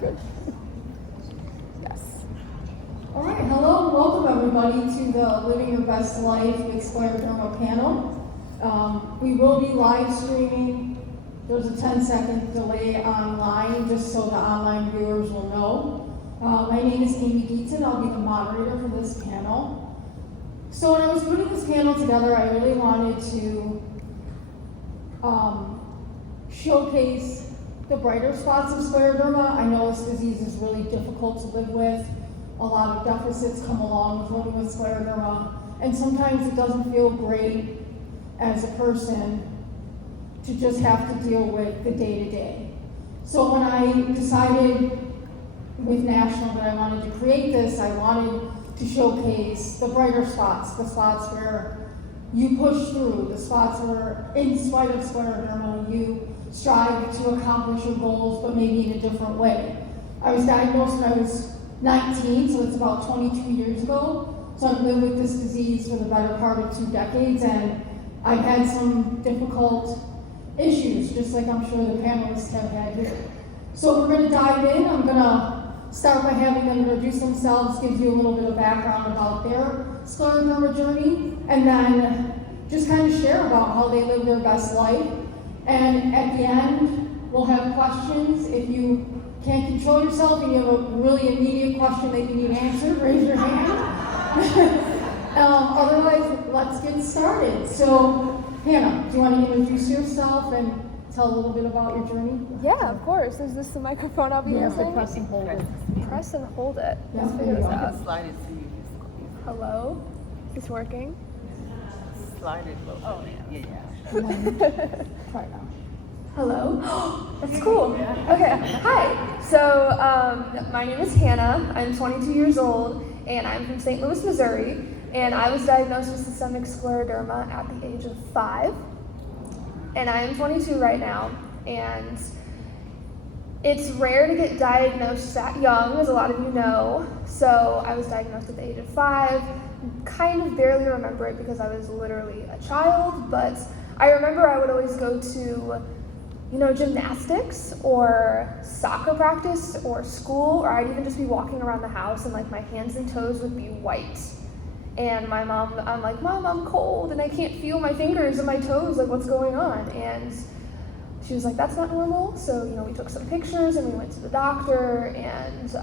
Good. Yes. All right, hello and welcome everybody to the Living Your Best Life with Scleroderma panel. We will be live streaming. There's a 10-second delay online just so the online viewers will know. My name is Amy Geeton. I'll be the moderator for this panel. So when I was putting this panel together, I really wanted to showcase the brighter spots of scleroderma. I know this disease is really difficult to live with. A lot of deficits come along with living with scleroderma, and sometimes it doesn't feel great as a person to just have to deal with the day-to-day. So when I decided with National that I wanted to create this, I wanted to showcase the brighter spots, the spots where you push through, the spots where, in spite of scleroderma, you strive to accomplish your goals, but maybe in a different way. I was diagnosed when I was 19, so it's about 22 years ago. So I've lived with this disease for the better part of 2 decades, and I've had some difficult issues, just like I'm sure the panelists have had here. So we're going to dive in. I'm going to start by having them introduce themselves, give you a little bit of background about their scleroderma journey, and then just kind of share about how they live their best life. And at the end, we'll have questions. If you can't control yourself and you have a really immediate question that you need answered, raise your hand. Otherwise, let's get started. So, Hannah, do you want to introduce yourself and tell a little bit about your journey? Yeah, of course. Is this the microphone I'll be using? Press and hold it. Press and hold it. Yeah, Let's figure this out. Slide it to you. Hello? Is this working? Slide it low. Oh, yeah. Try it now. Hello? That's cool. Okay, hi. So, my name is Hannah. I'm 22 years old, and I'm from St. Louis, Missouri. And I was diagnosed with systemic scleroderma at the age of 5. And I am 22 right now. And it's rare to get diagnosed that young, as a lot of you know. So I was diagnosed at the age of 5. Kind of barely remember it because I was literally a child, but I remember I would always go to, gymnastics or soccer practice or school, or I'd even just be walking around the house and like my hands and toes would be white. And I'm like, Mom, I'm cold and I can't feel my fingers and my toes, like what's going on? And she was like, that's not normal. So, we took some pictures and we went to the doctor, and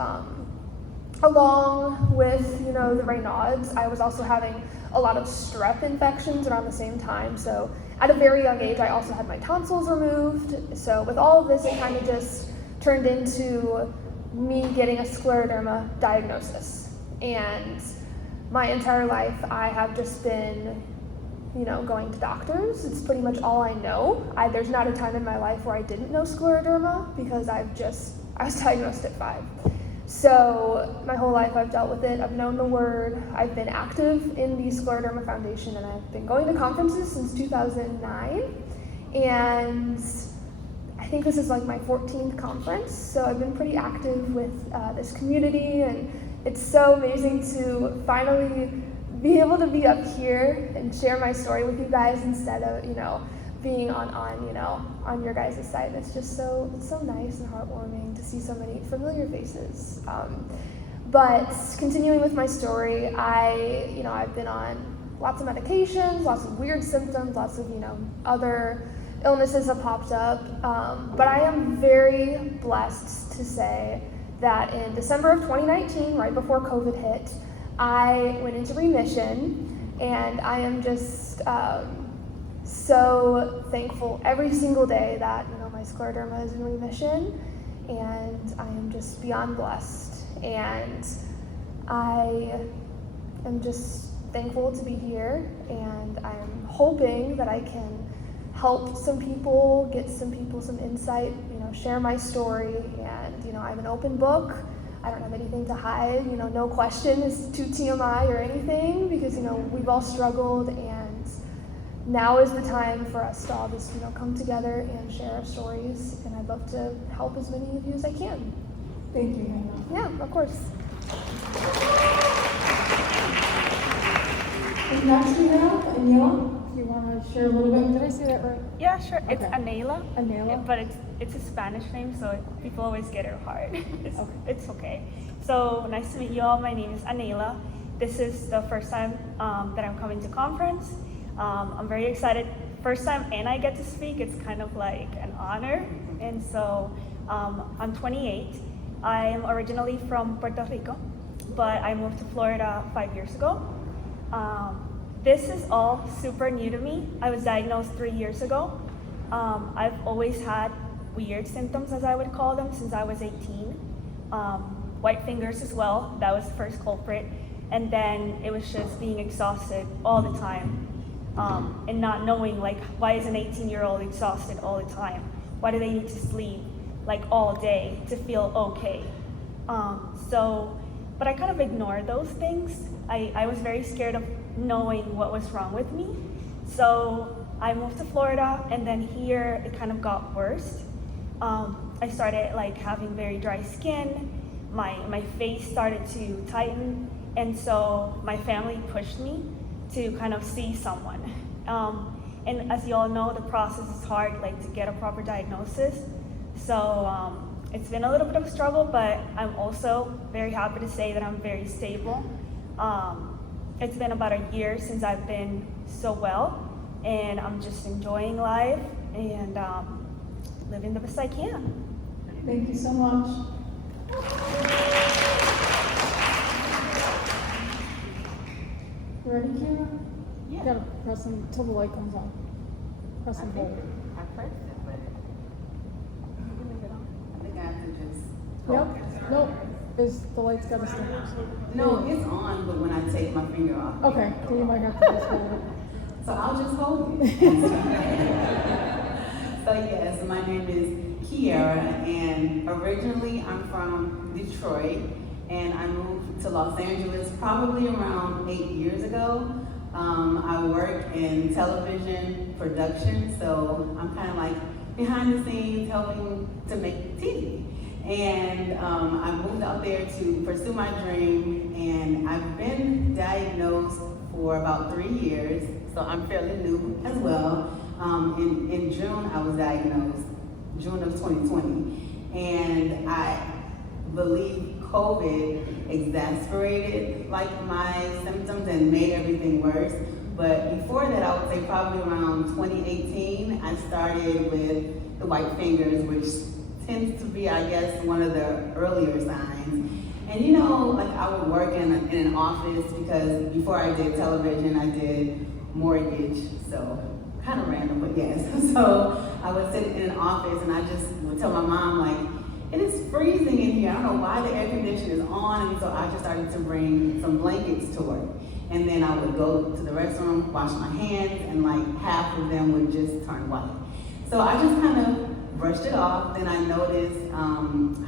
along with, the Raynaud's, I was also having a lot of strep infections around the same time. So at a very young age, I also had my tonsils removed. So with all of this, it kind of just turned into me getting a scleroderma diagnosis. And my entire life, I have just been, going to doctors. It's pretty much all I know. There's not a time in my life where I didn't know scleroderma because I was diagnosed at 5. So my whole life I've dealt with it. I've known the word. I've been active in the Scleroderma Foundation, and I've been going to conferences since 2009. And I think this is like my 14th conference. So I've been pretty active with this community, and it's so amazing to finally be able to be up here and share my story with you guys instead of, being on your guys' side. It's just it's so nice and heartwarming to see so many familiar faces. But continuing with my story, I've been on lots of medications, lots of weird symptoms, lots of, other illnesses have popped up. But I am very blessed to say that in December of 2019, right before COVID hit, I went into remission, and I am just so thankful every single day that my scleroderma is in remission, and I am just beyond blessed, and I am just thankful to be here, and I'm hoping that I can help some people, get some people some insight, share my story, and I have an open book. I don't have anything to hide, no question is too TMI or anything, because we've all struggled, and now is the time for us to all just come together and share our stories, and I'd love to help as many of you as I can. Thank you, Hannah. Yeah, of course. And next we have Anil. if you want to share a little bit. Did I say that right? Yeah, sure. It's Okay. Anela. Anela? But it's a Spanish name, so people always get it hard. Okay. It's okay. So nice to meet you all. My name is Anela. This is the first time that I'm coming to conference. I'm very excited. First time and I get to speak. It's kind of like an honor. And so I'm 28. I'm originally from Puerto Rico, but I moved to Florida 5 years ago. This is all super new to me. I was diagnosed 3 years ago. I've always had weird symptoms, as I would call them, since I was 18. White fingers as well, that was the first culprit. And then it was just being exhausted all the time. And not knowing, like, why is an 18-year-old exhausted all the time? Why do they need to sleep, like, all day to feel okay? But I kind of ignored those things. I was very scared of knowing what was wrong with me. So I moved to Florida, and then here it kind of got worse. I started like having very dry skin. My face started to tighten, and so my family pushed me to kind of see someone. And as you all know, the process is hard, like to get a proper diagnosis. So it's been a little bit of a struggle, but I'm also very happy to say that I'm very stable. It's been about a year since I've been so well, and I'm just enjoying life and living the best I can. Thank you so much. You ready, Kira? Yeah. You gotta press them till the light comes on. Press and hold. I pressed it, but I think I have to just. Yep. Nope. Is the light's gotta stay? No, it's on, but when I take my finger off. Okay, then you might have to just hold it. So I'll just hold it. So yes, my name is Kiara, and originally I'm from Detroit, and I moved to Los Angeles probably around 8 years ago. I work in television production, so I'm kind of like behind the scenes helping to make TV. And I moved out there to pursue my dream, and I've been diagnosed for about 3 years, so I'm fairly new as well. In June, I was diagnosed, June of 2020, and I believe COVID exacerbated like my symptoms and made everything worse. But before that, I would say probably around 2018, I started with the white fingers, which tends to be, I guess, one of the earlier signs. And you know, like I would work in an office because before I did television, I did mortgage, so kind of random, but yes. So I would sit in an office and I just would tell my mom, like, it is freezing in here. I don't know why the air conditioner is on. And so I just started to bring some blankets to work. And then I would go to the restroom, wash my hands, and like half of them would just turn white. So I just kind of brushed it off. Then I noticed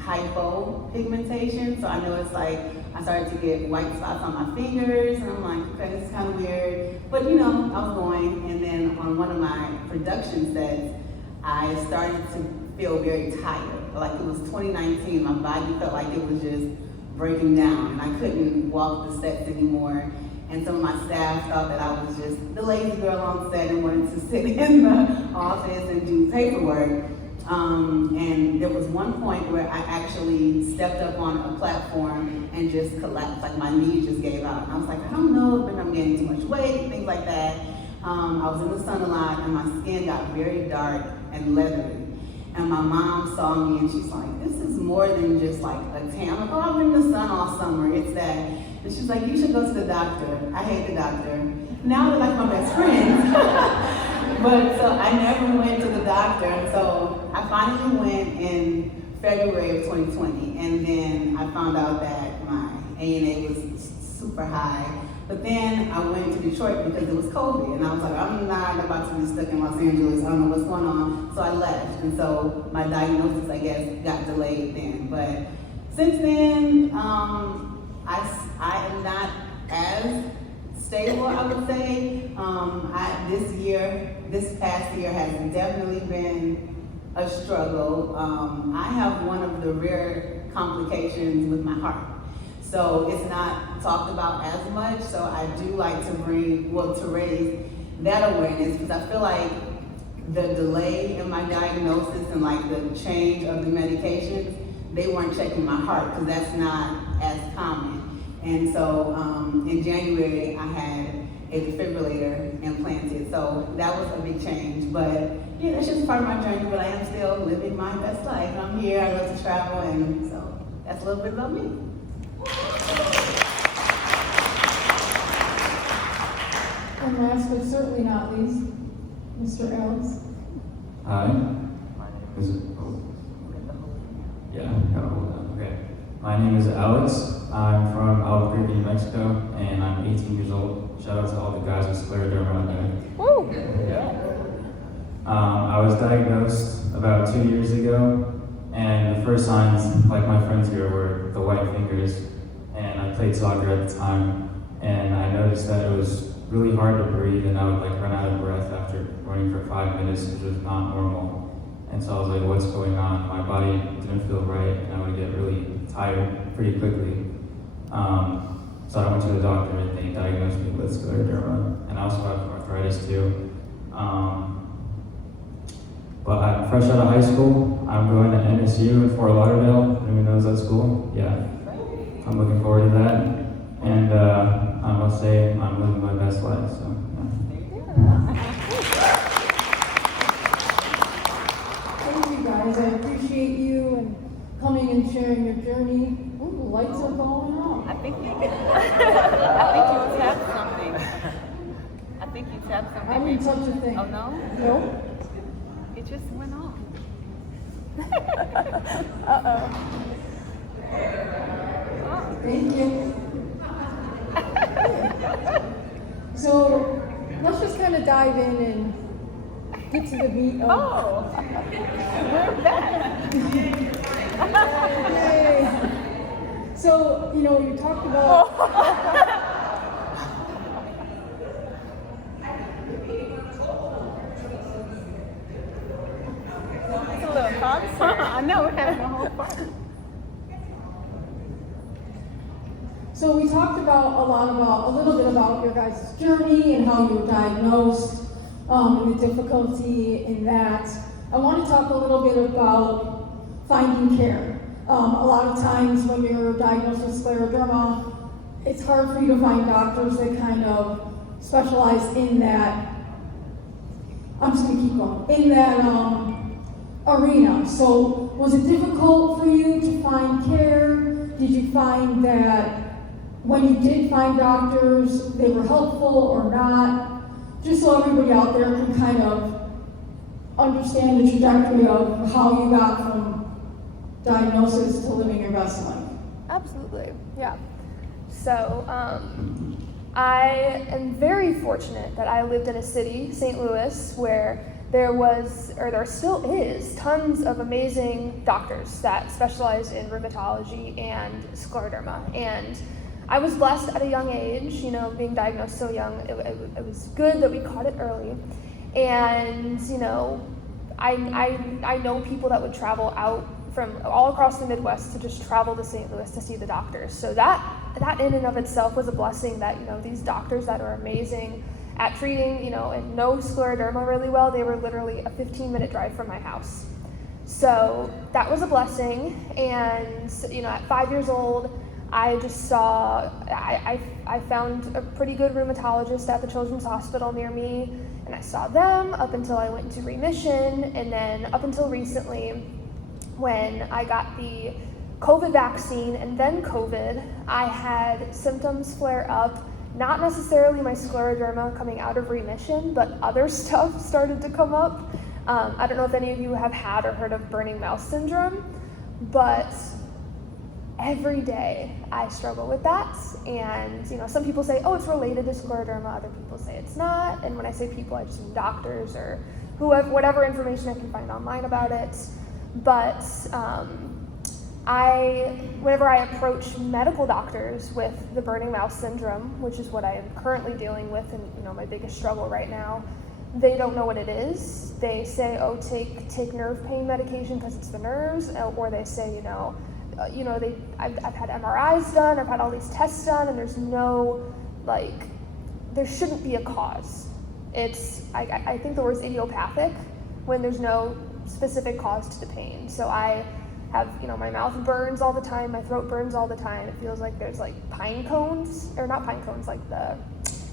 hypopigmentation. So I noticed like I started to get white spots on my fingers. And I'm like, okay, this is kind of weird. But you know, I was going. And then on one of my production sets, I started to feel very tired. Like it was 2019, my body felt like it was just breaking down and I couldn't walk the sets anymore. And some of my staff thought that I was just the lazy girl on set and wanted to sit in the office and do paperwork. And there was one point where I actually stepped up on a platform and just collapsed, like my knees just gave out. And I was like, I don't know, maybe I'm gaining too much weight, things like that. I was in the sun a lot and my skin got very dark and leathery. And my mom saw me and she's like, this is more than just like a tan. I'm like, oh, I've been in the sun all summer, it's that. And she's like, you should go to the doctor. I hate the doctor. Now they're like my best friends. But so I never went to the doctor. And so I finally went in February of 2020. And then I found out that my ANA was super high. But then I went to Detroit because it was COVID, and I was like, I'm not about to be stuck in Los Angeles. I don't know what's going on. So I left, and so my diagnosis, I guess, got delayed then. But since then, I am not as stable, I would say. This past year has definitely been a struggle. I have one of the rare complications with my heart. So it's not talked about as much, so I do like to raise that awareness, because I feel like the delay in my diagnosis and like the change of the medications, they weren't checking my heart because that's not as common. And so in January, I had a defibrillator implanted. So that was a big change. But yeah, that's just part of my journey, but I am still living my best life. I'm here, I love to travel, and so that's a little bit about me. And last but certainly not least, Mr. Alex. Hi, my name is, gotta hold on, okay. My name is Alex. I'm from Albuquerque, New Mexico, and I'm 18 years old. Shout out to all the guys with Scleroderma out there. Woo! Yeah. I was diagnosed about 2 years ago, and the first signs, like my friends here, were the white fingers, and I played soccer at the time, and I noticed that it was really hard to breathe, and I would like run out of breath after running for 5 minutes, which was not normal. And so I was like, what's going on? My body didn't feel right, and I would get really tired pretty quickly. So I went to the doctor, and they diagnosed me with scleroderma, and I also have arthritis too. But I'm fresh out of high school. I'm going to NSU in Fort Lauderdale. Anyone knows that school? Yeah. I'm looking forward to that. And I must say, I'm living my best life, so yeah. Thank you guys, I appreciate you and coming and sharing your journey. Ooh, the lights are going off. I think you tapped something. I think you tapped something. I didn't touch a thing. Oh, no? No? It just went off. Thank you. So let's just kind of dive in and get to the meat of. Oh, we're back. Yay. So, you talked about. It's a little concert. I know, we're having a whole party. So we talked about a little bit about your guys' journey and how you were diagnosed, and the difficulty in that. I want to talk a little bit about finding care. A lot of times when you're diagnosed with scleroderma, it's hard for you to find doctors that kind of specialize in that. I'm just gonna keep going, in that arena. So was it difficult for you to find care? Did you find that when you did find doctors, they were helpful or not? Just so everybody out there can kind of understand the trajectory of how you got from diagnosis to living your best life. Absolutely, yeah. So, I am very fortunate that I lived in a city, St. Louis, where there still is, tons of amazing doctors that specialize in rheumatology and scleroderma. And I was blessed at a young age, being diagnosed so young. It was good that we caught it early. And, I know people that would travel out from all across the Midwest to just travel to St. Louis to see the doctors. So that in and of itself was a blessing that, these doctors that are amazing at treating, and know scleroderma really well, they were literally a 15-minute drive from my house. So that was a blessing. And, at 5 years old, I just saw, I found a pretty good rheumatologist at the Children's Hospital near me, and I saw them up until I went into remission, and then up until recently, when I got the COVID vaccine and then COVID, I had symptoms flare up, not necessarily my scleroderma coming out of remission, but other stuff started to come up. I don't know if any of you have had or heard of burning mouth syndrome, but every day I struggle with that. And some people say, oh, it's related to scleroderma, other people say it's not. And when I say people, I just mean doctors or whatever information I can find online about it. But whenever I approach medical doctors with the burning mouth syndrome, which is what I am currently dealing with and my biggest struggle right now, they don't know what it is. They say, oh, take nerve pain medication because it's the nerves, or they say, I've had MRIs done, I've had all these tests done, and there's no, there shouldn't be a cause. I think the word's idiopathic when there's no specific cause to the pain. So I have, my mouth burns all the time, my throat burns all the time. It feels like there's like pine cones, or not pine cones, like the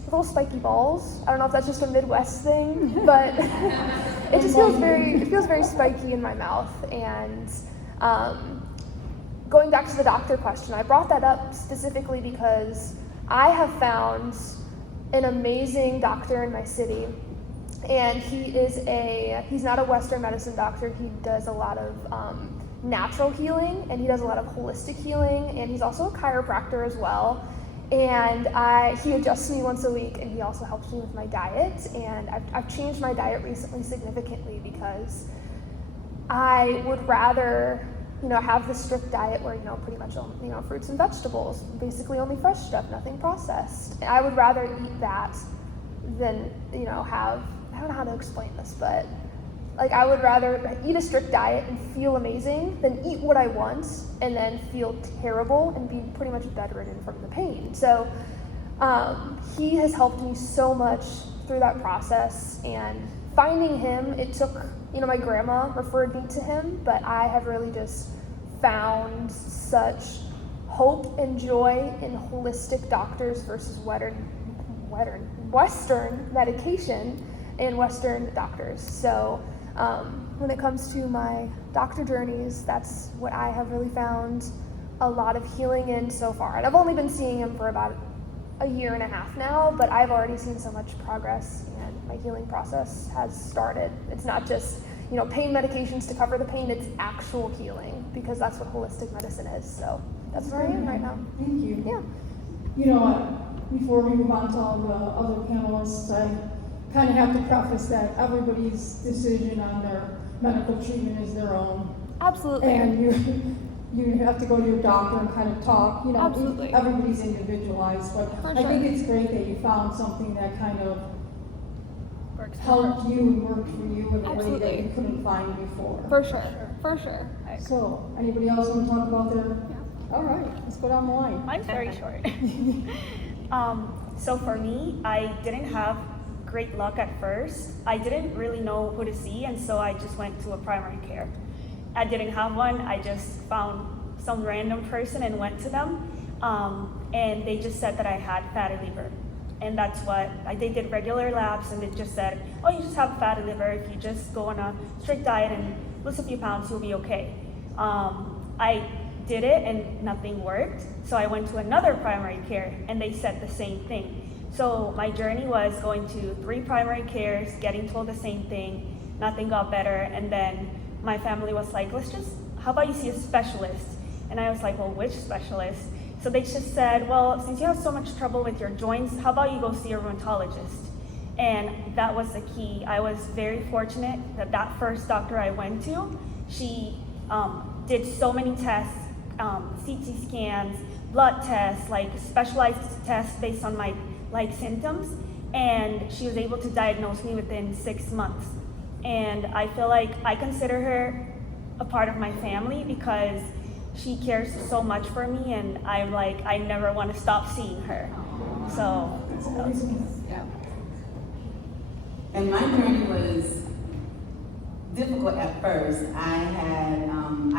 little spiky balls. I don't know if that's just a Midwest thing, but it just feels very spiky in my mouth. And going back to the doctor question, I brought that up specifically because I have found an amazing doctor in my city, and he's not a Western medicine doctor. He does a lot of natural healing, and he does a lot of holistic healing, and he's also a chiropractor as well. And he adjusts me once a week, and he also helps me with my diet. And I've changed my diet recently significantly because I would rather, have the strict diet where, pretty much, fruits and vegetables, basically only fresh stuff, nothing processed. And I would rather eat that than, have, I don't know how to explain this, but I would rather eat a strict diet and feel amazing than eat what I want and then feel terrible and be pretty much bedridden from the pain. So he has helped me so much through that process, and finding him, it took, my grandma referred me to him, but I have really just found such hope and joy in holistic doctors versus Western medication and Western doctors. So when it comes to my doctor journeys, that's what I have really found a lot of healing in so far. And I've only been seeing him for about a year and a half now, but I've already seen so much progress, and my healing process has started. It's not just, pain medications to cover the pain, it's actual healing, because that's what holistic medicine is. So that's where I am right now. Thank you. Yeah. Before we move on to all the other panelists, I kind of have to preface that everybody's decision on their medical treatment is their own. Absolutely. And you have to go to your doctor and kind of talk. Absolutely. Everybody's individualized, but For I sure. think it's great that you found something that kind of helped you and worked for you in a way that Absolutely. you couldn't find before. For sure. So, anybody else want to talk about their? Yeah. All right, let's go down the line. Mine's very short. So for me, I didn't have great luck at first. I didn't really know who to see, and so I just went to a primary care. I didn't have one. I just found some random person and went to them, and they just said that I had fatty liver. And that's what, they did regular labs, and it just said, oh, you just have fatty liver. If you just go on a strict diet and lose a few pounds, you'll be okay. I did it and nothing worked. So I went to another primary care, and they said the same thing. So my journey was going to 3 primary cares, getting told the same thing, nothing got better. And then my family was like, how about you see a specialist? And I was like, well, which specialist? So they just said, well, since you have so much trouble with your joints, how about you go see a rheumatologist? And that was the key. I was very fortunate that first doctor I went to, she did so many tests, CT scans, blood tests, specialized tests based on my symptoms, and she was able to diagnose me within 6 months. And I feel like I consider her a part of my family because she cares so much for me, and I never want to stop seeing her. So, yeah. And my journey was difficult at first. I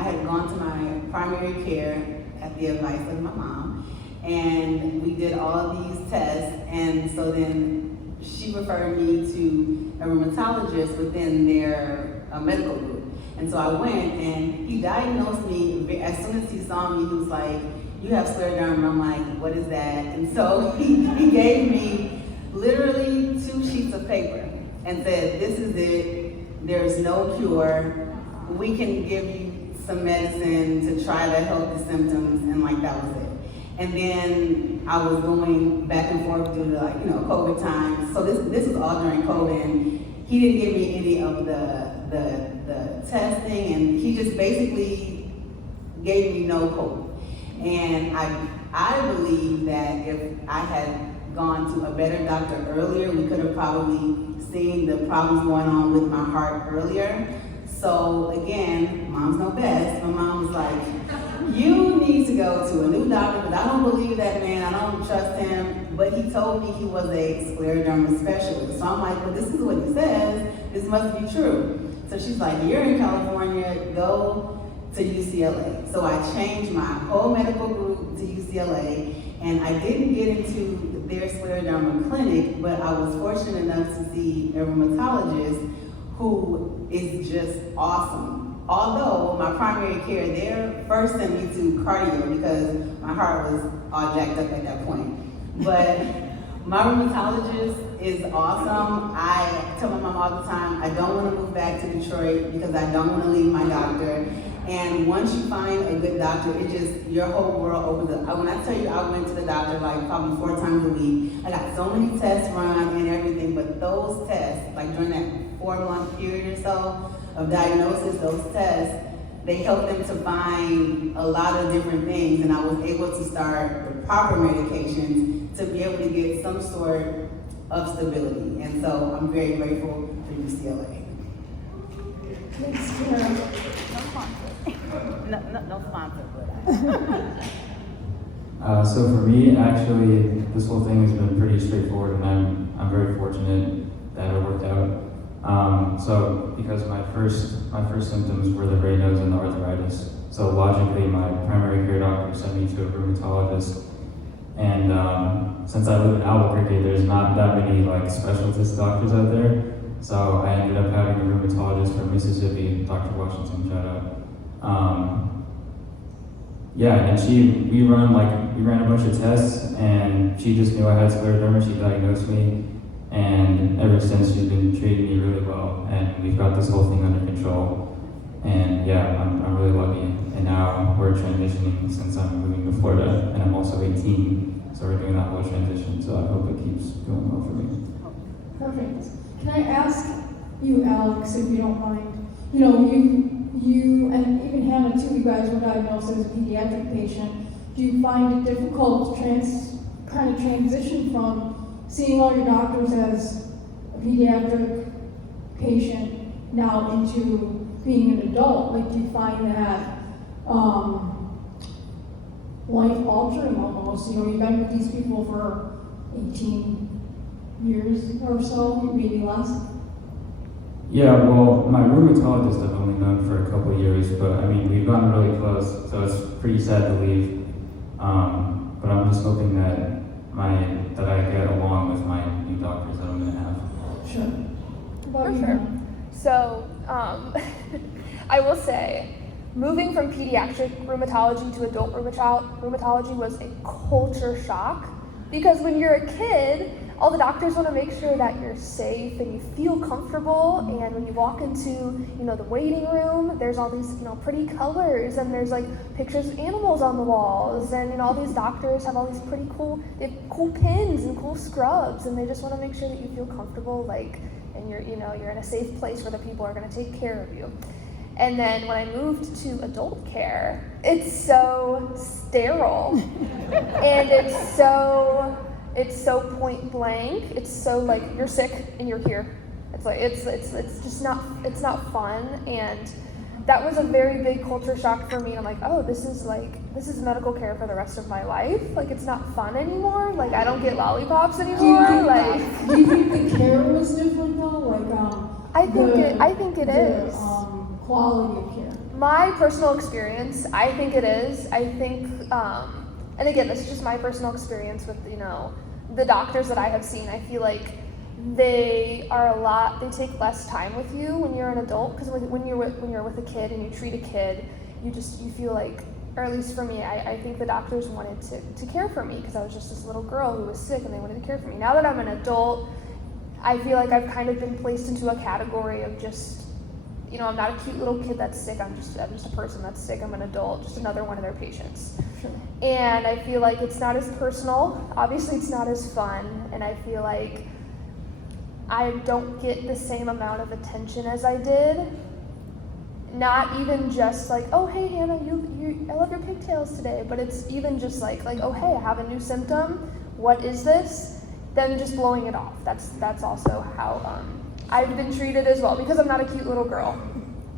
had gone to my primary care at the advice of my mom, and we did all these tests, and so then she referred me to a rheumatologist within their medical group. And so I went, and he diagnosed me. As soon as he saw me, he was like, you have scleroderma. And I'm like, what is that? And so he gave me literally 2 sheets of paper and said, this is it. There's no cure. We can give you some medicine to try to help the symptoms, and that was it. And then I was going back and forth due to COVID times. So this was all during COVID, and he didn't give me any of the testing, and he just basically gave me no hope. And I believe that if I had gone to a better doctor earlier, we could have probably seen the problems going on with my heart earlier. So again, moms know best. My mom was like, you need to to go to a new doctor because I don't believe that man, I don't trust him. But he told me he was a scleroderma specialist. So I'm like, well, this is what he says. This must be true. So she's like, you're in California, go to UCLA. So I changed my whole medical group to UCLA, and I didn't get into their scleroderma clinic, but I was fortunate enough to see a rheumatologist who is just awesome. Although my primary care there first sent me to cardio because my heart was all jacked up at that point. But my rheumatologist is awesome. I tell my mom all the time, I don't want to move back to Detroit because I don't want to leave my doctor. And once you find a good doctor, it just, your whole world opens up. When I tell you I went to the doctor like probably 4 times a week, I got so many tests run and everything, but those tests, like during that 4-month period or so of diagnosis, those tests, they helped them to find a lot of different things, and I was able to start the proper medications to be able to get some sort of stability. And so I'm very grateful for UCLA. Thanks, Karen. No sponsor, but So for me, actually, this whole thing has been pretty straightforward, and I'm very fortunate that it worked out. So because my first symptoms were the raynaud's and the arthritis, so logically my primary care doctor sent me to a rheumatologist. And since I live in Albuquerque, there's not that many like specialist doctors out there. So I ended up having a rheumatologist from Mississippi, Dr. Washington, shout out. Yeah, and we ran a bunch of tests, and she just knew I had scleroderma. She diagnosed me, and ever since she's been treating me really well, and we've got this whole thing under control. And yeah, I'm really lucky. And now we're transitioning since I'm moving to Florida, and I'm also 18, so we're doing that whole transition. So I hope it keeps going well for me. Perfect. Can I ask you, Alex, if you don't mind? You know, you and even Hannah too, you guys were diagnosed as a pediatric patient. Do you find it difficult to kind of transition from seeing all your doctors as a pediatric patient now into being an adult? Like, do you find that life altering almost? You know, you've been with these people for 18 years or so, maybe less. Yeah, well, my rheumatologist I've only known for a couple of years, but I mean, we've gotten really close, so it's pretty sad to leave. But I'm just hoping that I get along with my new doctors that I'm going to have. Sure. What For about you, sure. Hannah? So, I will say, moving from pediatric rheumatology to adult rheumatology was a culture shock, because when you're a kid, all the doctors want to make sure that you're safe and you feel comfortable. And when you walk into, you know, the waiting room, there's all these, you know, pretty colors, and there's like pictures of animals on the walls, and you know, all these doctors have all these pretty cool, they have cool pins and cool scrubs, and they just want to make sure that you feel comfortable, like, and you're in a safe place where the people are going to take care of you. And then when I moved to adult care, it's so sterile, and it's so point blank. It's so like, you're sick and you're here. It's like it's just not fun. And that was a very big culture shock for me. And I'm like, oh, this is medical care for the rest of my life. Like, it's not fun anymore. Like, I don't get lollipops anymore. Do you think the care was different though? Like, I think it is. Quality of care. My personal experience, I think it is. I think, and again, this is just my personal experience with, you know, the doctors that I have seen. I feel like they take less time with you when you're an adult, because when you're with a kid and you treat a kid, you feel like, or at least for me, I think the doctors wanted to care for me because I was just this little girl who was sick, and they wanted to care for me. Now that I'm an adult, I feel like I've kind of been placed into a category of just, you know, I'm not a cute little kid that's sick, I'm just a person that's sick. I'm an adult, just another one of their patients. Sure. And I feel like it's not as personal. Obviously, it's not as fun, and I feel like I don't get the same amount of attention as I did. Not even just like, oh, hey, Hannah, I love your pigtails today, but it's even just like, oh, hey, I have a new symptom. What is this? Then just blowing it off. That's also how I've been treated as well, because I'm not a cute little girl.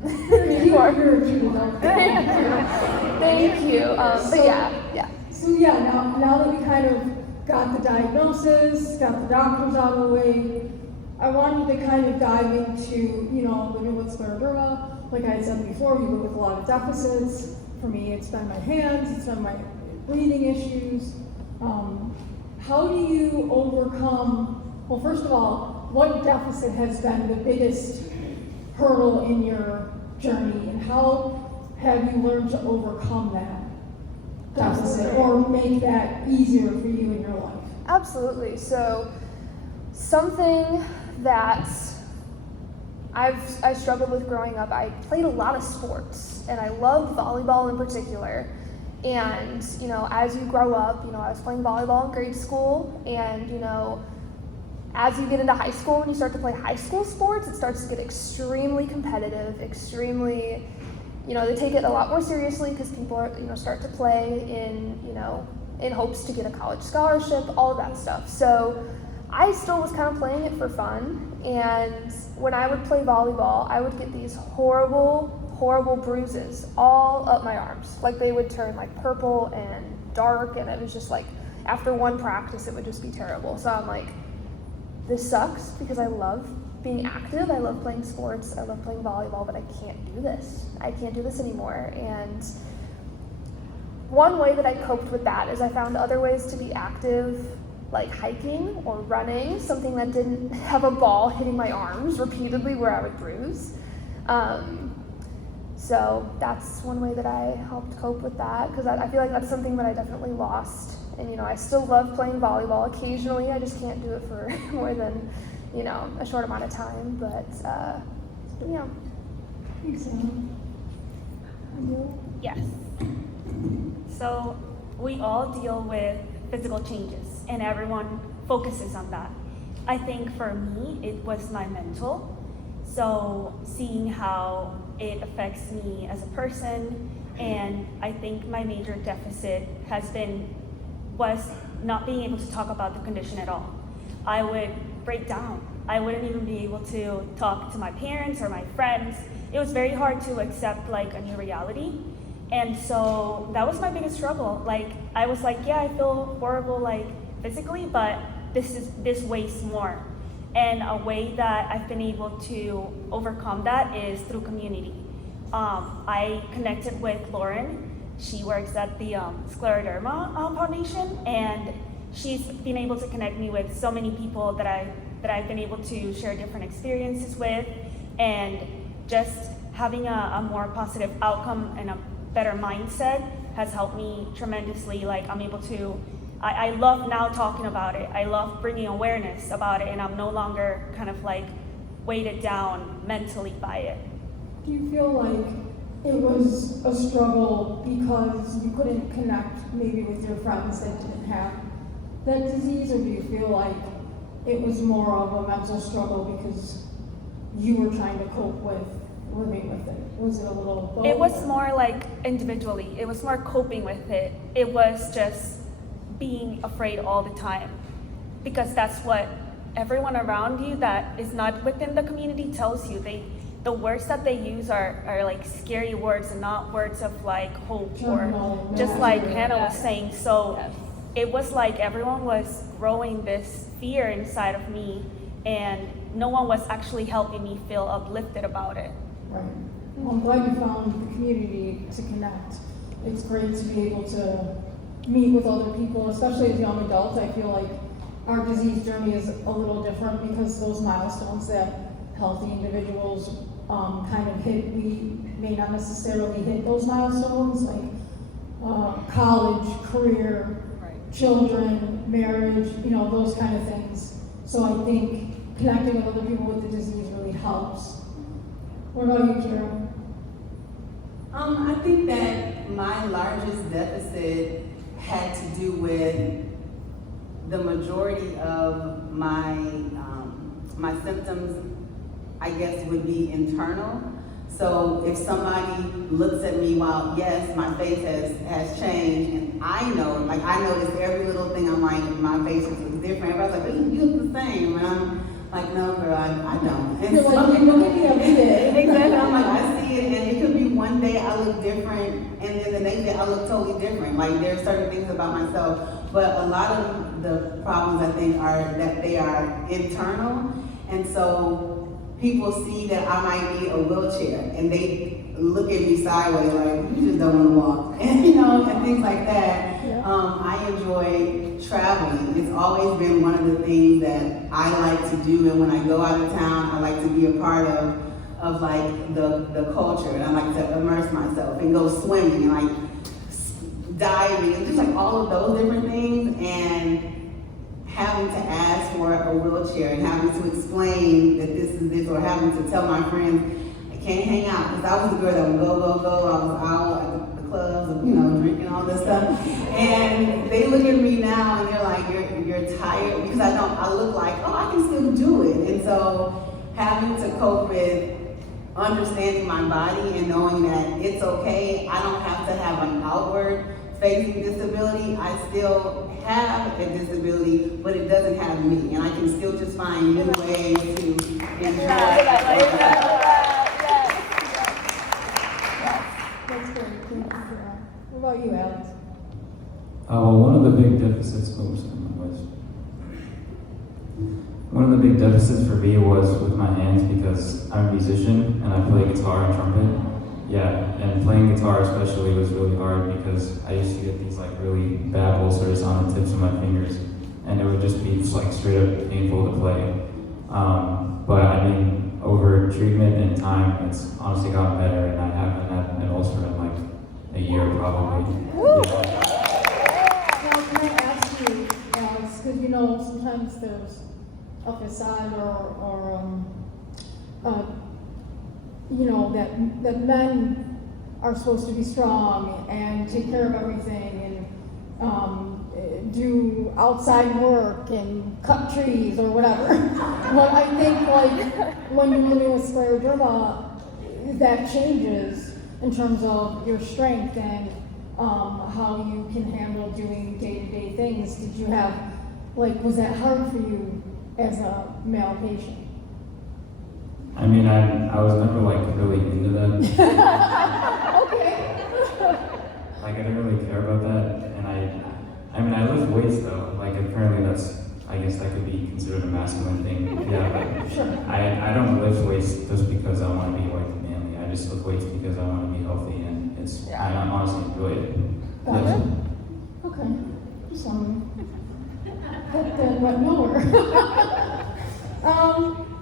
You are. You're a cute adult. Thank you. But yeah. So yeah, now that we kind of got the diagnosis, got the doctors out of the way, I want you to kind of dive into, living with scleroderma. Like I had said before, we live with a lot of deficits. For me, it's been my hands, it's been my breathing issues. How do you overcome, well, first of all, what deficit has been the biggest hurdle in your journey, and how have you learned to overcome that deficit or make that easier for you in your life? Absolutely. So something that I struggled with growing up, I played a lot of sports, and I loved volleyball in particular. And, as you grow up, I was playing volleyball in grade school, and, as you get into high school, when you start to play high school sports, it starts to get extremely competitive, extremely, they take it a lot more seriously because people are, start to play in hopes to get a college scholarship, all of that stuff. So I still was kind of playing it for fun, and when I would play volleyball, I would get these horrible bruises all up my arms. Like they would turn like purple and dark, and it was just like, after one practice, it would just be terrible. So I'm like, this sucks because I love being active, I love playing sports, I love playing volleyball, but I can't do this. I can't do this anymore. And one way that I coped with that is I found other ways to be active, like hiking or running, something that didn't have a ball hitting my arms repeatedly where I would bruise. So that's one way that I helped cope with that, because I feel like that's something that I definitely lost. And I still love playing volleyball occasionally. I just can't do it for more than a short amount of time. But yeah. Thanks, Yes. So we all deal with physical changes, and everyone focuses on that. I think for me, it was my mental. So seeing how it affects me as a person, and I think my major deficit was not being able to talk about the condition at all. I would break down. I wouldn't even be able to talk to my parents or my friends. It was very hard to accept like a new reality. And so that was my biggest struggle. Like I was like, yeah, I feel horrible like physically, but this weighs more. And a way that I've been able to overcome that is through community. I connected with Lauren. She works at the Scleroderma Foundation, and she's been able to connect me with so many people that I've been able to share different experiences with, and just having a more positive outcome and a better mindset has helped me tremendously. Like I'm able to, I love now talking about it. I love bringing awareness about it, and I'm no longer kind of like weighted down mentally by it. Do you feel like it was a struggle because you couldn't connect maybe with your friends that didn't have that disease, or do you feel like it was more of a mental struggle because you were trying to cope with living with it? Was it a little both? It was more like individually. It was more coping with it. It was just being afraid all the time, because that's what everyone around you that is not within the community tells you. The words that they use are like scary words and not words of like hope, or just like Hannah was saying. So it was like everyone was growing this fear inside of me, and no one was actually helping me feel uplifted about it. Right. Well, I'm glad you found the community to connect. It's great to be able to meet with other people, especially as young adults. I feel like our disease journey is a little different because those milestones that healthy individuals kind of hit, we may not necessarily hit those milestones, like college, career, children, marriage, those kind of things. So I think connecting with other people with the disease really helps. What about you, Kira? I think that my largest deficit had to do with the majority of my symptoms, I guess, would be internal. So if somebody looks at me, while yes, my face has changed, and I notice every little thing. I'm like, my face looks different. Everybody's like, you look the same, and I'm like, no, girl, I don't. And You're like, you look at me every day. Exactly. I'm like, I see see it, and it could be one day I look different, and then the next day I look totally different. Like there's certain things about myself, but a lot of the problems I think are that they are internal, and so people see that I might need a wheelchair, and they look at me sideways like, you just don't want to walk, and and things like that. Yeah. I enjoy traveling. It's always been one of the things that I like to do, and when I go out of town, I like to be a part of like the culture, and I like to immerse myself and go swimming and like diving and just like all of those different things, and having to ask for a wheelchair and having to explain that this is this, or having to tell my friends I can't hang out, because I was the girl that would go. I was out at the clubs, drinking all this stuff, and they look at me now and they're like, you're tired, because I look like, oh, I can still do it. And so having to cope with understanding my body and knowing that it's okay, I don't have to have an outward facing disability. I still have a disability, but it doesn't have me, and I can still just find new ways to enjoy That's great. Thank you for that. What about you, Alex? One of the big deficits. One of the big deficits for me was with my hands, because I'm a musician and I play guitar and trumpet. Yeah, and playing guitar especially was really hard, because I used to get these like really bad ulcers on the tips of my fingers, and it would just be like straight up painful to play. But I mean, over treatment and time, it's honestly gotten better, and I haven't had an ulcer in like a year probably. Yeah. Now, can I ask you, Alex, because sometimes there's a facade that men are supposed to be strong and take care of everything and do outside work and cut trees or whatever. But I think like when you're living with scleroderma, that changes in terms of your strength and how you can handle doing day-to-day things. Did you have, was that hard for you as a male patient? I mean, I was never like really into that. Okay. Like I didn't really care about that, and I mean I lift weights though. Like apparently I guess that could be considered a masculine thing. Yeah, but Sure. I don't lift weights just because I want to be like manly. I just lift weights because I want to be healthy, and I honestly enjoy it. Got Yes. it. Okay. Just wondering. That went nowhere.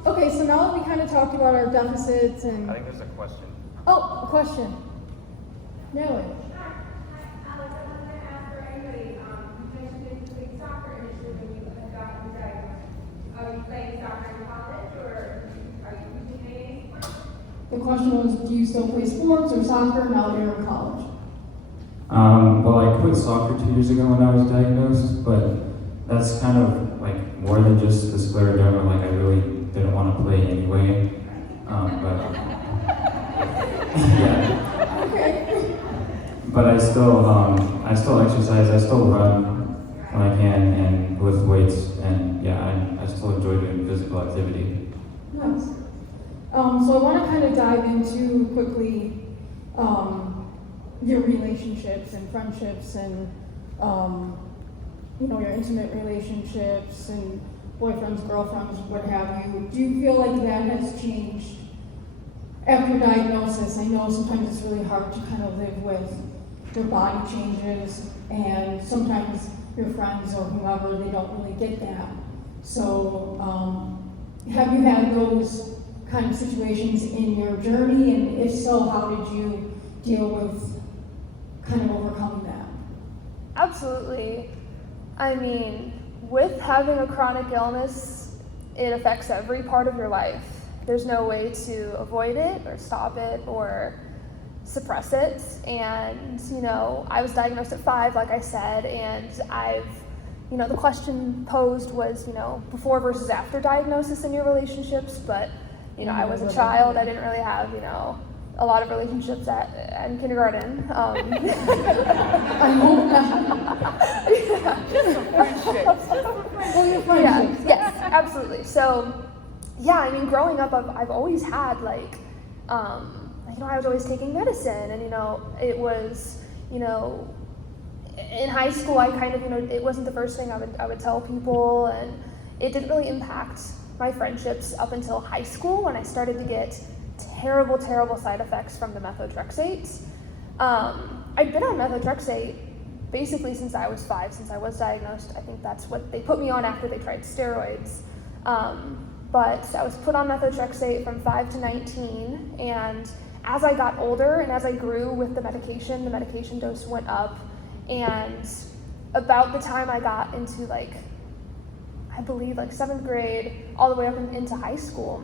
Okay, so now that we kind of talked about our deficits and... I think there's a question. Oh, a question. Nelly. Alex, I wanted to ask for anybody, you mentioned the big soccer initiative when you had gotten diagnosed. Are you playing soccer in college, or are you using any sports? The question was, do you still play sports or soccer now that you're in college? Well, I quit soccer 2 years ago when I was diagnosed, but that's kind of like more than just the scleroderma. Like I really didn't want to play anyway. But yeah. Okay. But I still exercise. I still run when I can and lift weights, and yeah, I still enjoy doing physical activity. Nice. So I want to kind of dive into quickly your relationships and friendships and your intimate relationships and boyfriends, girlfriends, what have you. Do you feel like that has changed after diagnosis? I know sometimes it's really hard to kind of live with your body changes, and sometimes your friends or whoever, they don't really get that. So have you had those kind of situations in your journey, and if so, how did you deal with kind of overcoming that? Absolutely. I mean, with having a chronic illness, it affects every part of your life. There's no way to avoid it or stop it or suppress it. And, I was diagnosed at 5, like I said, and the question posed was, before versus after diagnosis in your relationships, but, I was a child, I didn't really have, a lot of relationships in kindergarten. I hope not. Yeah, yes, absolutely. So, yeah, I mean, growing up, I've always had I I was always taking medicine, and it was, in high school I kind of, it wasn't the first thing I would tell people, and it didn't really impact my friendships up until high school when I started to get terrible, terrible side effects from the methotrexate. I'd been on methotrexate basically since I was 5, since I was diagnosed. I think that's what they put me on after they tried steroids. But I was put on methotrexate from 5 to 19, and as I got older and as I grew with the medication dose went up, and about the time I got into I believe 7th grade, all the way up into high school,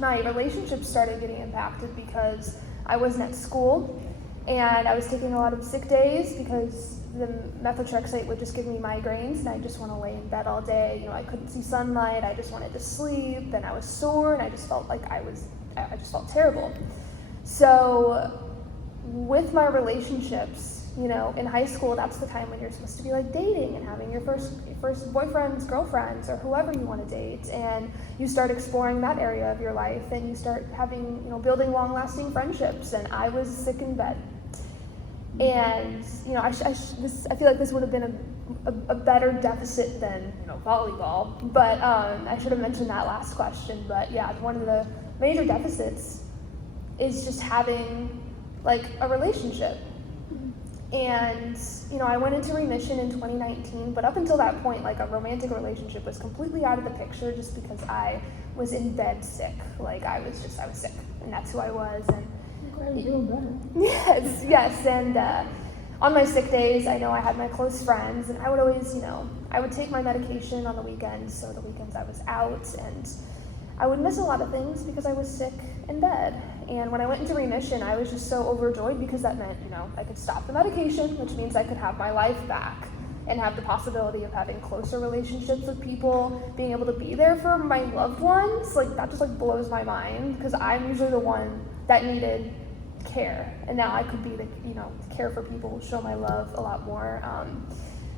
my relationships started getting impacted because I wasn't at school, and I was taking a lot of sick days because the methotrexate would just give me migraines, and I just want to lay in bed all day. I couldn't see sunlight, I just wanted to sleep, and I was sore, and I just felt like I just felt terrible. So with my relationships, in high school, that's the time when you're supposed to be dating and having your first boyfriends, girlfriends, or whoever you want to date, and you start exploring that area of your life, and you start having, building long-lasting friendships, and I was sick in bed. And, I feel like this would have been a better deficit than, volleyball, but I should have mentioned that last question, but yeah, one of the major deficits is just having, a relationship. And, I went into remission in 2019, but up until that point, a romantic relationship was completely out of the picture just because I was in bed sick. I was sick, and that's who I was. And glad you're doing better. Yes, and on my sick days, I know I had my close friends, and I would always, I would take my medication on the weekends, so the weekends I was out, and I would miss a lot of things because I was sick in bed. And when I went into remission, I was just so overjoyed because that meant, I could stop the medication, which means I could have my life back and have the possibility of having closer relationships with people, being able to be there for my loved ones. That just blows my mind because I'm usually the one that needed care, and now I could be the, care for people, show my love a lot more.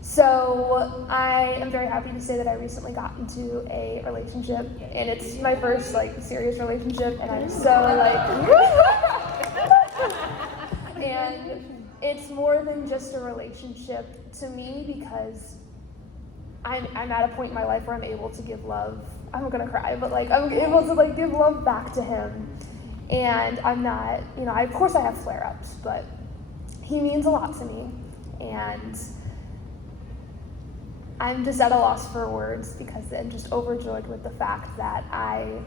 So I am very happy to say that I recently got into a relationship, and it's my first serious relationship, and I'm so and it's more than just a relationship to me because I'm at a point in my life where I'm able to give love. I'm gonna cry, but I'm able to give love back to him, and I'm not, of course I have flare-ups, but he means a lot to me, and I'm just at a loss for words because I'm just overjoyed with the fact that I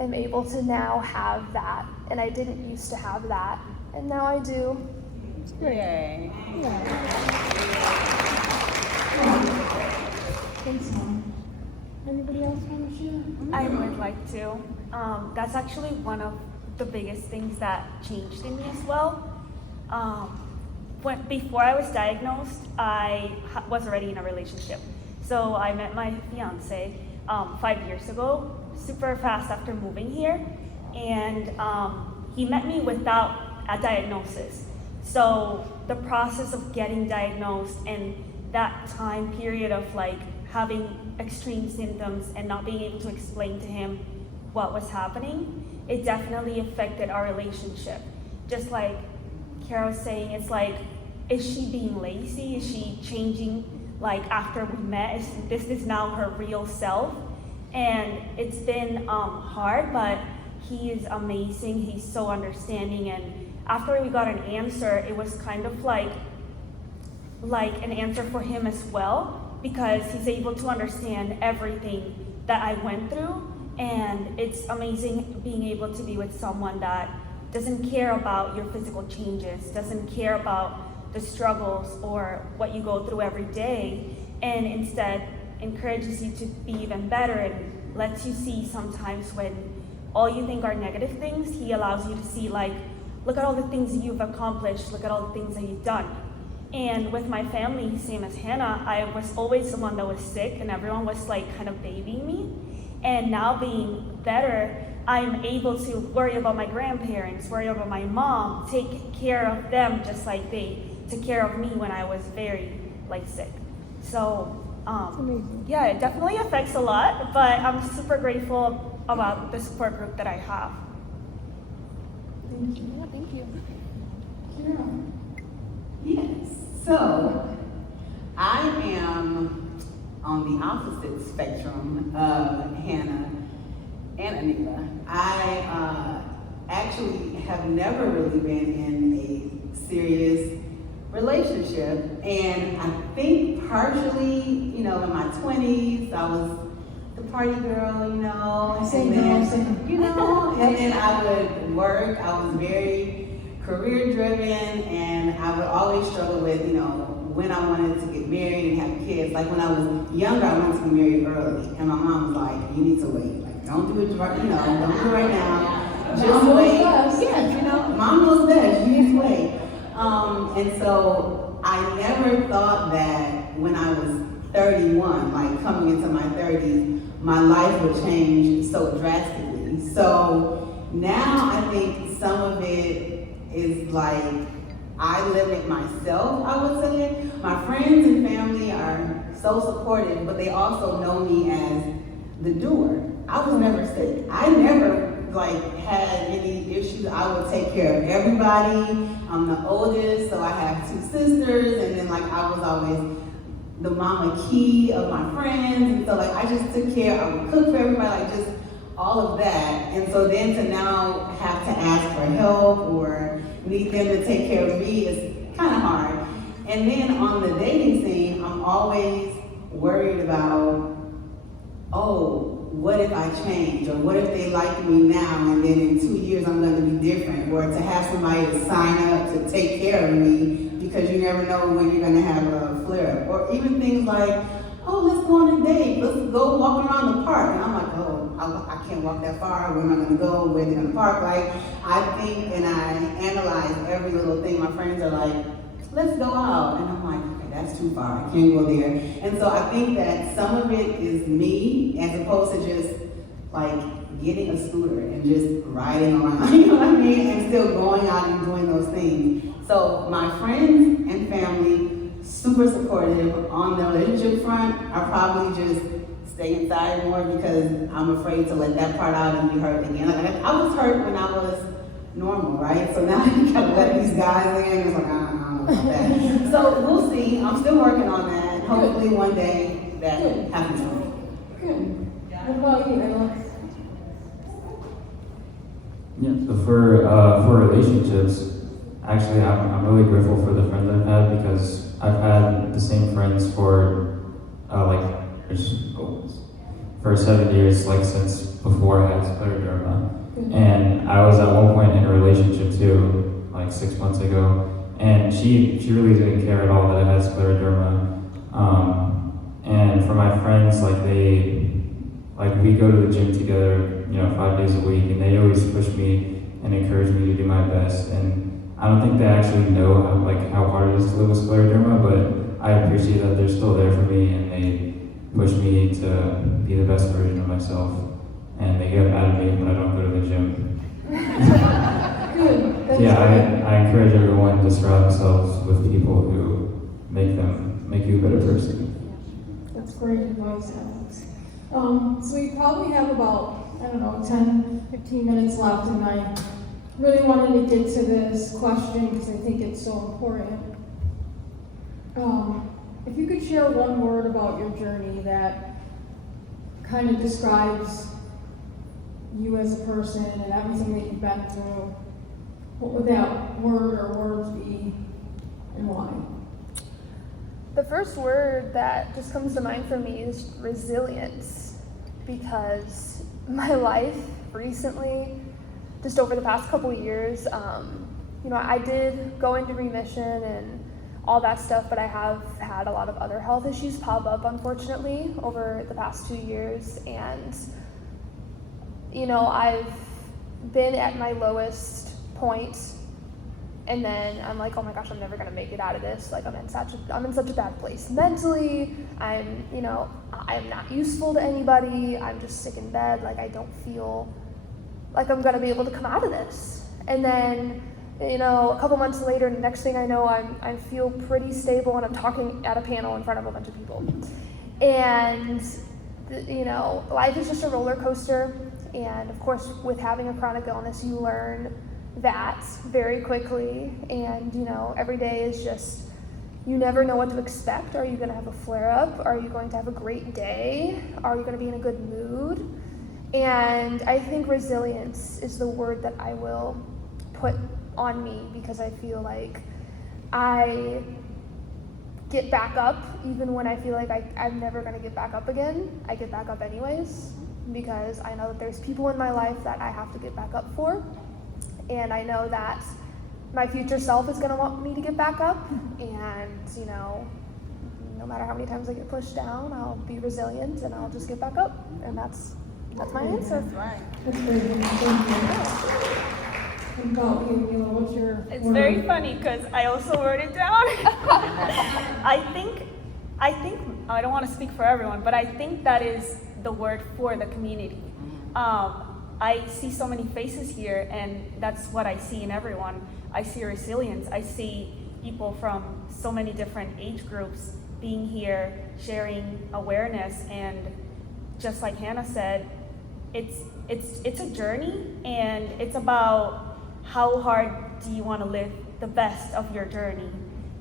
am able to now have that, and I didn't used to have that, and now I do. Yay. Thanks, Mom. Anybody else want to share? I would like to. That's actually one of the biggest things that changed in me as well. Before I was diagnosed, I was already in a relationship. So I met my fiance 5 years ago, super fast after moving here, and he met me without a diagnosis. So the process of getting diagnosed and that time period of having extreme symptoms and not being able to explain to him what was happening, it definitely affected our relationship. Just like Kara was saying, it's is she being lazy? Is she changing after we met? Is this now her real self? And it's been hard, but he is amazing. He's so understanding, and after we got an answer, it was kind of like an answer for him as well, because he's able to understand everything that I went through, and it's amazing being able to be with someone that doesn't care about your physical changes, doesn't care about the struggles or what you go through every day, and instead encourages you to be even better and lets you see sometimes when all you think are negative things, he allows you to see look at all the things you've accomplished, look at all the things that you've done. And with my family, same as Hannah, I was always the one that was sick, and everyone was kind of babying me. And now being better, I'm able to worry about my grandparents, worry about my mom, take care of them just like they took care of me when I was very sick. So yeah, it definitely affects a lot, but I'm super grateful about the support group that I have. Thank you. Yeah, thank you. Kira. Yes. So I am on the opposite spectrum of Hannah and Anita. I actually have never really been in a serious relationship, and I think partially, in my 20s, I was the party girl, and then I would work. I was very career driven, and I would always struggle with, when I wanted to get married and have kids. Like when I was younger, I wanted to get married early, and my mom was like, "You need to wait. Like, don't do it right, don't do it right now. Just wait." Yeah, mom knows best. You need to wait. And so I never thought that when I was 31, like coming into my 30s, my life would change so drastically. So now I think some of it is like I limit myself, I would say. My friends and family are so supportive, but they also know me as the doer. I was never sick. I never had any issues. I would take care of everybody. I'm the oldest, so I have 2 sisters, and then I was always the mama key of my friends, and so I just took care. I would cook for everybody, just all of that. And so then to now have to ask for help or need them to take care of me is kind of hard. And then on the dating scene, I'm always worried about, what if I change? Or what if they like me now and then in 2 years I'm going to be different? Or to have somebody to sign up to take care of me because you never know when you're going to have a flare up. Or even things like, let's go on a date. Let's go walk around the park. And I'm like, I can't walk that far. Where am I going to go? Where are they going to park? I think and I analyze every little thing. My friends are like, let's go out. And I'm like, okay, that's too far. I can't go there. And so I think that some of it is me as opposed to just getting a scooter and just riding around, you know what I mean? And still going out and doing those things. So my friends and family, super supportive. On the relationship front, I probably just stay inside more because I'm afraid to let that part out and be hurt again. I was hurt when I was normal, right? So now you gotta let these guys in. It's like, I don't know about that. So we'll see. I'm still working on that. Hopefully one day that happens for me. Good. What about you, Ella? Yeah, so for relationships, actually I'm really grateful for the friends I've had because I've had the same friends for for 7 years, since before I had Scleroderma. And I was at one point in a relationship too, 6 months ago, and she really didn't care at all that I had Scleroderma. And for my friends, we go to the gym together, 5 days a week, and they always push me and encourage me to do my best. And I don't think they actually know how hard it is to live with Scleroderma, but I appreciate that they're still there for me and they push me to be the best version of myself. And they get mad at me when I don't go to the gym. Good. I encourage everyone to surround themselves with people who make you a better person. That's great advice, Alex. So we probably have about, 10, 15 minutes left, and I really wanted to get to this question because I think it's so important. If you could share one word about your journey that kind of describes you as a person and everything that you've been through, what would that word or words be and why? The first word that just comes to mind for me is resilience, because my life recently, just over the past couple of years, I did go into remission and all that stuff, but I have had a lot of other health issues pop up, unfortunately, over the past 2 years. And, I've been at my lowest point, and then I'm like, oh my gosh, I'm never gonna make it out of this. I'm in such a bad place mentally. I'm not useful to anybody. I'm just sick in bed. I don't feel like I'm gonna be able to come out of this. And then, a couple months later, the next thing I know, I feel pretty stable, and I'm talking at a panel in front of a bunch of people. And, life is just a roller coaster. And of course, with having a chronic illness, you learn that very quickly, and every day is just, you never know what to expect. Are you going to have a flare-up? Are you going to have a great day? Are you going to be in a good mood? And I think resilience is the word that I will put on me, because I feel like I get back up even when I feel like I'm never going to get back up again. I get back up anyways, because I know that there's people in my life that I have to get back up for. And I know that my future self is going to want me to get back up. And, no matter how many times I get pushed down, I'll be resilient and I'll just get back up. And that's my answer. That's right. That's very good. Thank you. What about you, Mila? What's your It's word? very funny because I also wrote it down. I think I don't want to speak for everyone, but I think that is the word for the community. I see so many faces here, and that's what I see in everyone. I see resilience. I see people from so many different age groups being here, sharing awareness, and just like Hannah said, it's a journey, and it's about how hard do you want to live the best of your journey.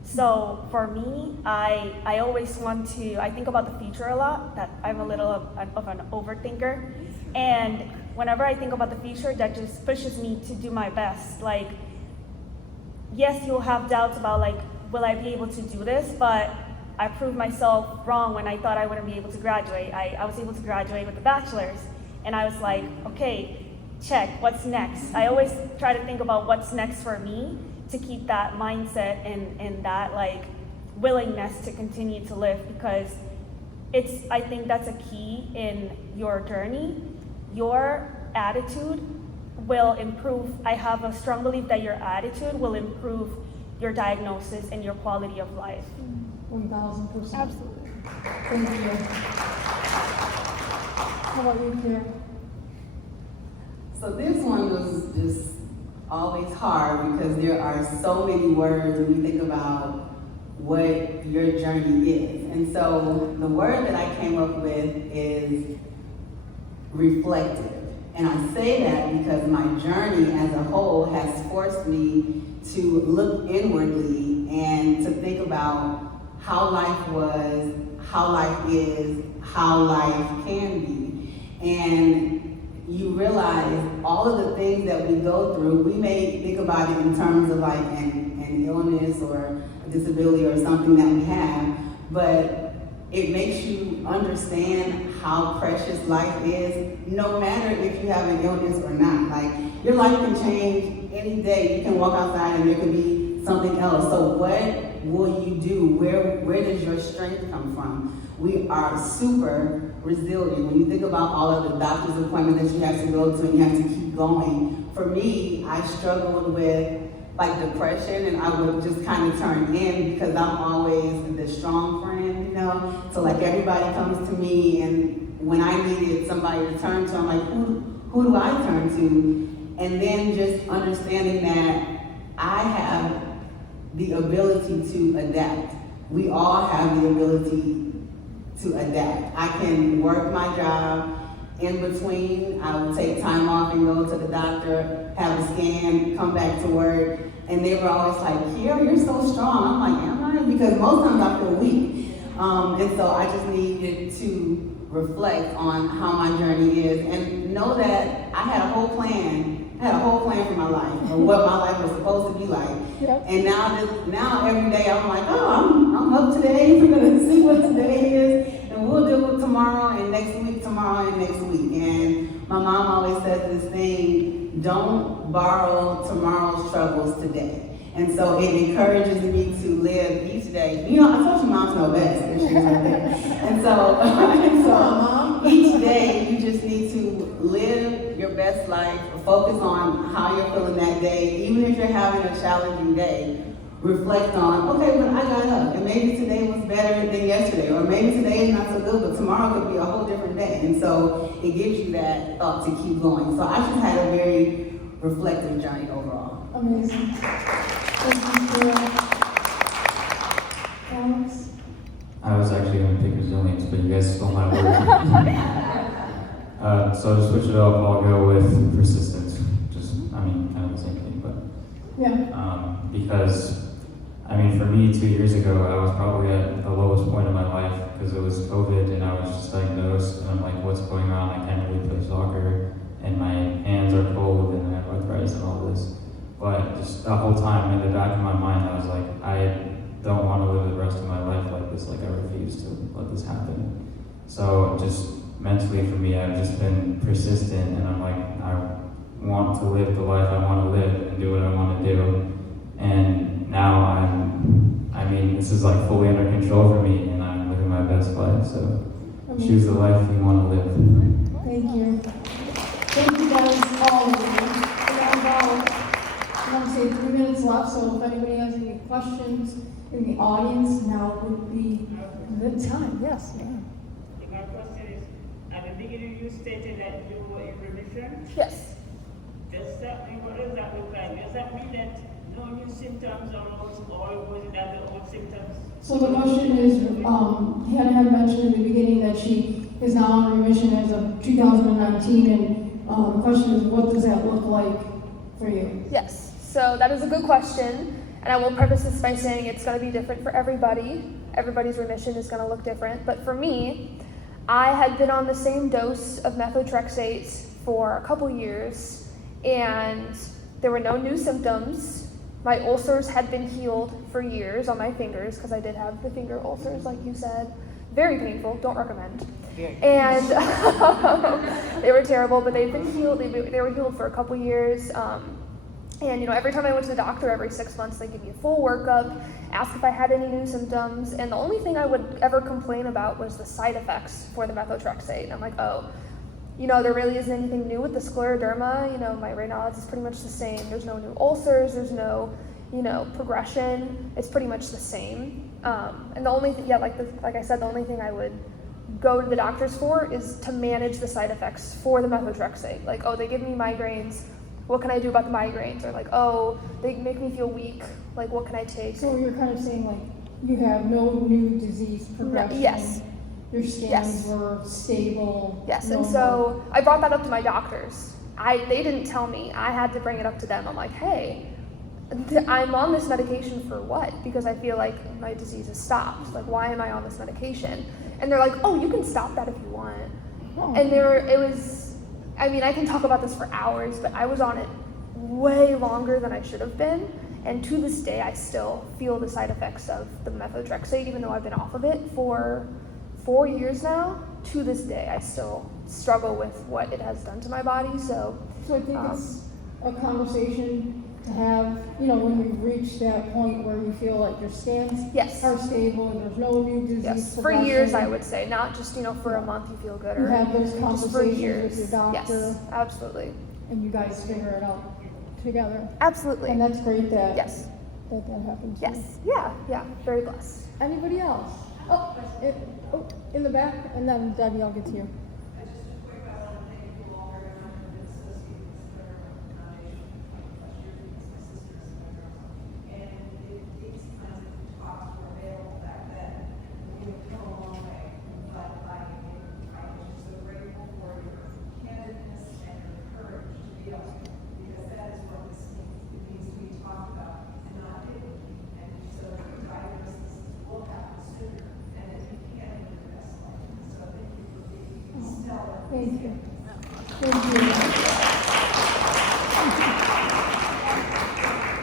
So for me, I always want to, I think about the future a lot, that I'm a little of an overthinker. And whenever I think about the future, that just pushes me to do my best. Like, yes, you'll have doubts about will I be able to do this? But I proved myself wrong when I thought I wouldn't be able to graduate. I was able to graduate with a bachelor's. And I was like, okay, check, what's next? I always try to think about what's next for me to keep that mindset and that willingness to continue to live, because I think that's a key in your journey. Your attitude will improve. I have a strong belief that your attitude will improve your diagnosis and your quality of life. 1,000%. Absolutely. Thank you. How about you, Kira? So this one was just always hard because there are so many words when you think about what your journey is. And so the word that I came up with is reflective. And I say that because my journey as a whole has forced me to look inwardly and to think about how life was, how life is, how life can be. And you realize all of the things that we go through, we may think about it in terms of an illness or a disability or something that we have, but it makes you understand how precious life is, no matter if you have an illness or not. Your life can change any day. You can walk outside and there could be something else. So what will you do? Where does your strength come from? We are super resilient. When you think about all of the doctor's appointments that you have to go to and you have to keep going. For me, I struggled with depression, and I would just kind of turn in because I'm always the strong friend, So everybody comes to me, and when I needed somebody to turn to, I'm like, who do I turn to? And then just understanding that I have the ability to adapt. We all have the ability to adapt. I can work my job. In between, I would take time off and go to the doctor, have a scan, come back to work, and they were always like, Kira, you're so strong. I'm like, am I? Because most times I feel weak. And so I just needed to reflect on how my journey is and know that I had a whole plan. I had a whole plan for my life, or what my life was supposed to be like. Yep. And now every day I'm like, I'm up today. We're gonna see what today is, and we'll deal with tomorrow and next week, tomorrow and next week. And my mom always says this thing: don't borrow tomorrow's troubles today. And so it encourages me to live each day. I told you moms know best. And she's right there. And so each day you just need to live your best life, focus on how you're feeling that day. Even if you're having a challenging day, reflect on, okay, but I got up, and maybe today was better than yesterday, or maybe today is not so good, but tomorrow could be a whole different day. And so it gives you that thought to keep going. So I just had a very reflective journey overall. Amazing. Thank you, Kira. Alex? I was actually going to pick resilience, but you guys stole my word. So to switch it up, I'll go with persistence. Kind of the same thing, but Yeah. Because, I mean, for me, 2 years ago, I was probably at the lowest point of my life because it was COVID and I was just diagnosed and I'm like, what's going on? I can't really play soccer and my hands are cold and I have arthritis and all this. But just the whole time in the back of my mind, I was like, I don't want to live the rest of my life like this. Like, I refuse to let this happen. So just mentally for me, I've just been persistent and I'm like, I want to live the life I want to live and do what I want to do. And now I mean, this is like fully under control for me and I'm living my best life. So choose the life you want to live. Thank you. Thank you guys, all of you. We have about, I want to say 3 minutes left, so if anybody has any questions in the audience, now would be the time. Yes, ma'am. My question is, at the beginning you stated that you were in remission. Yes. Does that mean, what does that look like? Does that mean that no new symptoms arose, or was it that the old symptoms? So the question is, Hannah had mentioned in the beginning that she is now in remission as of 2019, and the question is, what does that look like for you? Yes. So that is a good question. And I will preface this by saying it's going to be different for everybody. Everybody's remission is going to look different. But for me, I had been on the same dose of methotrexate for a couple years, and there were no new symptoms. My ulcers had been healed for years on my fingers, because I did have the finger ulcers, like you said. Very painful, don't recommend. And they were terrible, but they've been healed. They were healed for a couple years. And every time I went to the doctor, every 6 months, they give me a full workup, ask if I had any new symptoms, and the only thing I would ever complain about was the side effects for the methotrexate. And I'm like, oh, there really isn't anything new with the scleroderma. My Raynaud's is pretty much the same. There's no new ulcers. There's no, progression. It's pretty much the same. And the only thing, like I said, the only thing I would go to the doctors for is to manage the side effects for the methotrexate. Like, oh, they give me migraines. What can I do about the migraines? Or like, oh, they make me feel weak. Like, what can I take? So you're kind of saying, like, you have no new disease progression. Yes. Your scans were stable. Yes, normal. and so I brought that up to my doctors. They didn't tell me. I had to bring it up to them. I'm like, hey, I'm on this medication for what? Because I feel like my disease has stopped. Like, why am I on this medication? And they're like, oh, you can stop that if you want. Oh. And I can talk about this for hours, but I was on it way longer than I should have been. And to this day, I still feel the side effects of the methotrexate, even though I've been off of it for 4 years now. To this day, I still struggle with what it has done to my body. So I think it's a conversation to have, when you reach that point where you feel like your scans are stable and there's no new disease yes, for progression. years, I would say, not just, for a month you feel good. You Or have those just for conversations years. with your doctor. Yes, absolutely. And you guys figure it out together. Absolutely. And that's great that Yes. that happens. Yes. Yeah, very blessed. Anybody else? In the back, and then Debbie, I'll get to you. Thank you.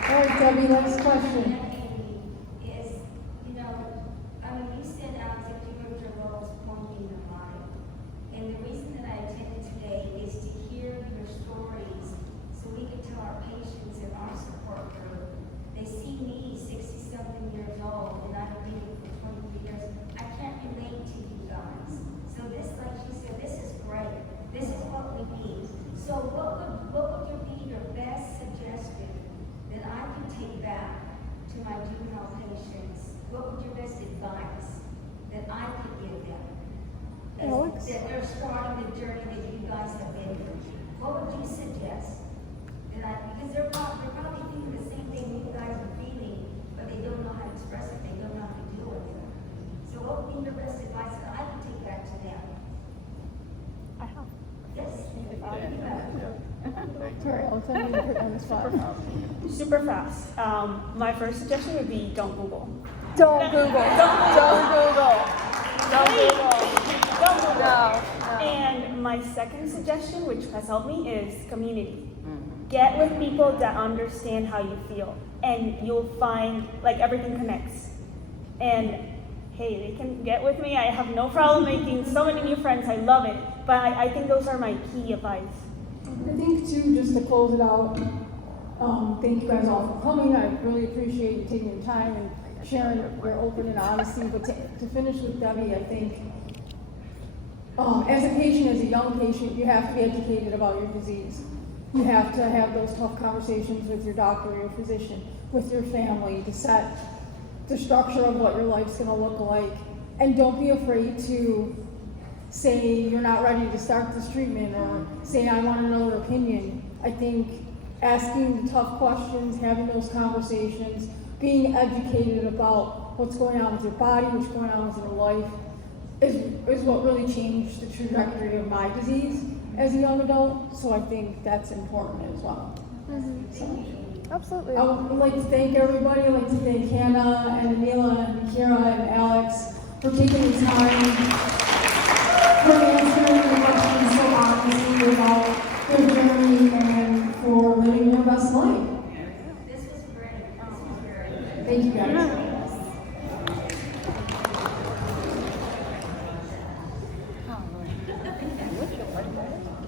All right, Debbie, next question. Is, you said Scleroderma was pointing your mind. And the reason that I attended today is to hear your stories so we can tell our patients in our support group. They see me 60-something years old and I've been here for 23 years. I can't relate to you guys. So this, like she said, this is great. This is what we need. So what would be your best suggestion that I can take back to my juvenile patients? What would your best advice that I could give them? Alex? That they're starting the journey that you guys have been through. What would you suggest? Because they're probably thinking the same thing you guys are feeling, but they don't know how to express it, they don't know how to deal with it. So what would be your best advice that I can take back to them? I have. Yes. All right, notes. I need to put on the spot. Super fast. My first suggestion would be don't Google. Don't Google. Don't Google. Don't Google. Don't Google. No. And my second suggestion, which has helped me, is community. Get with people that understand how you feel, and you'll find like everything connects. And hey, they can get with me. I have no problem making so many new friends. I love it. But I think those are my key advice. I think too, just to close it out, thank you guys all for coming. I really appreciate you taking your time and sharing your open and honesty. But to finish with Debbie, I think as a patient, as a young patient, you have to be educated about your disease. You have to have those tough conversations with your doctor, your physician, with your family to set the structure of what your life's gonna look like. And don't be afraid to say you're not ready to start this treatment or say I want another opinion. I think asking the tough questions, having those conversations, being educated about what's going on with your body, what's going on with your life is what really changed the trajectory of my disease as a young adult. So I think that's important as well. So, Absolutely. I would like to thank everybody. I'd like to thank Hannah and Anila and Kira and Alex for taking the time, for answering the questions so honestly about their journey and for living their best life. This was great. This was great. Thank you guys.